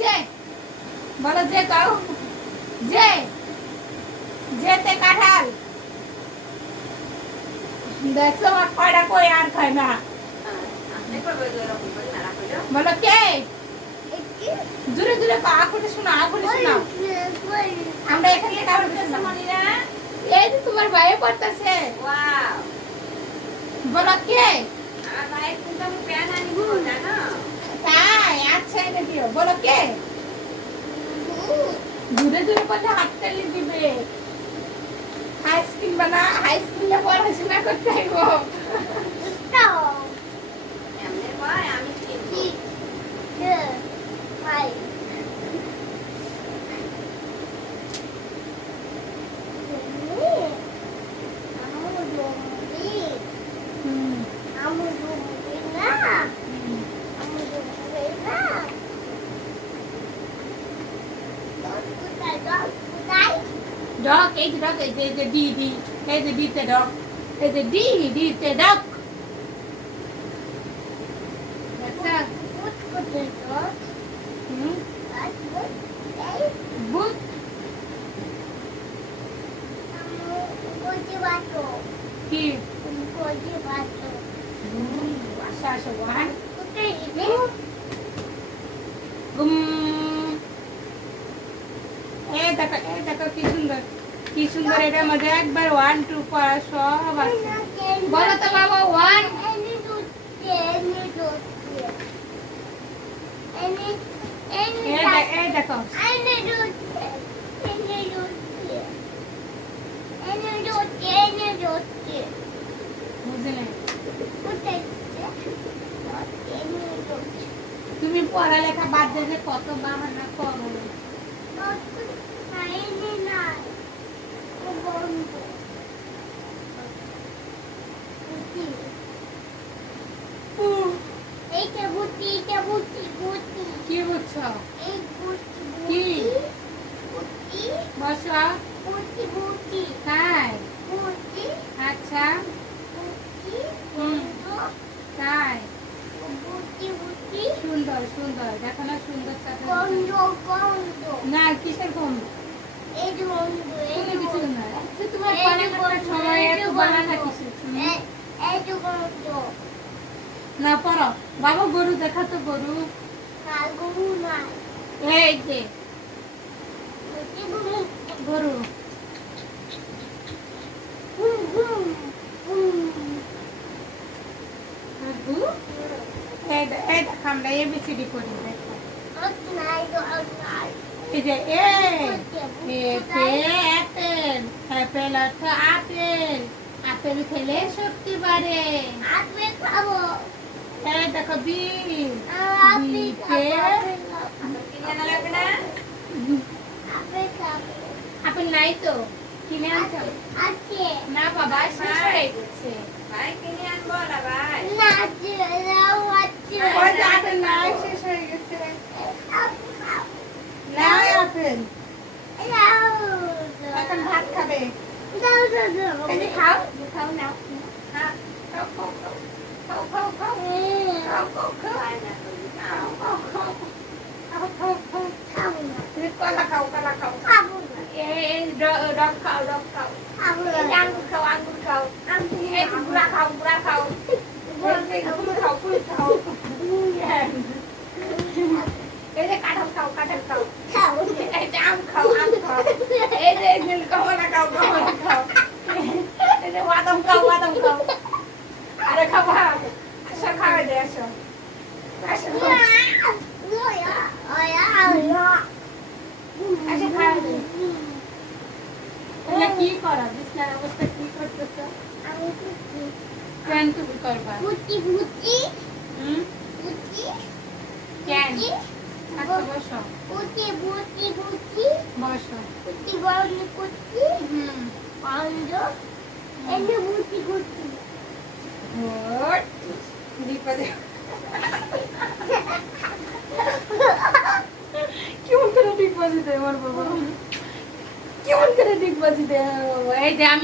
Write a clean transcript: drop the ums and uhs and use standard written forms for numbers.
যে বলো যে কাউ যে যেতে কাঁঠাল দেখছো আমার কয়টা কই আর খায় না বলো কে জোরে জোরে আগুনে শোনা আমরা এখানে কারো শুনি না এই যে তোমার ভাই পড়তেছে বলো কে আমার ভাই কিন্তু আমি প্যান আনিব জানো তাই আচ্ছা এটা দিও বলো কে জোরে জোরে বললে হাত তালি দিবে আইসক্রিম বানা আইসক্রিমে পড়াশোনা করতে হইব এমনি ভাই আমি কিনবো Dog, এই যে dog, এই যে D, এই যে D তে dog, এই যে D তে dog. দেখছো? Boot. কি? আসো, one. এই দেখো কি সুন্দর এটার মধ্যে একবার 1 2 পড়া সব আছে বলো তো বাবা 1 এই দেখো বুঝলে তুমি পড়ালেখা বাদ দিয়ে কত বাহানা করো কি বুঝছো কি বসো তাই আচ্ছা তাই সুন্দর সুন্দর দেখো না সুন্দর না কিসের কম কিছু না তোমার সময় এত বানানা কিসের না পড়ো বাবা গরু দেখা তো গরু এই যে গরু এই দেখো আমরা এবিসিডি করি দেখো এই যে অ্যাপেল অর্থ আপেল আপেল খেলে শক্তি বাড়ে এই দেখো আপেল নাই তো কিনে আনছো না বাবা শেষ হয়ে গেছে ভাই কিনে আনবো না ভাই আপেল নাই শেষ হয়ে গেছে না আপেল এখন ভাত খাবে খাও খাও না কলা খাও ডগ খাও আঙ্গুর খাও বুড়া খাও ফুল খাও এই যে কাঁঠাল খাও এই যে আম খাও এই যে কমলা খাও এই যে বাদাম খাও আরে খাবা আসো খাওয়াই দে আসো কি করা বিছনার অবস্থা কি করতেছ কেন তুমি করবা কেন আচ্ছা বসো কেমন করে ডিগবাজি দেয় আমার বাবা কেমন করে ডিগবাজি দেয় এই যে আমি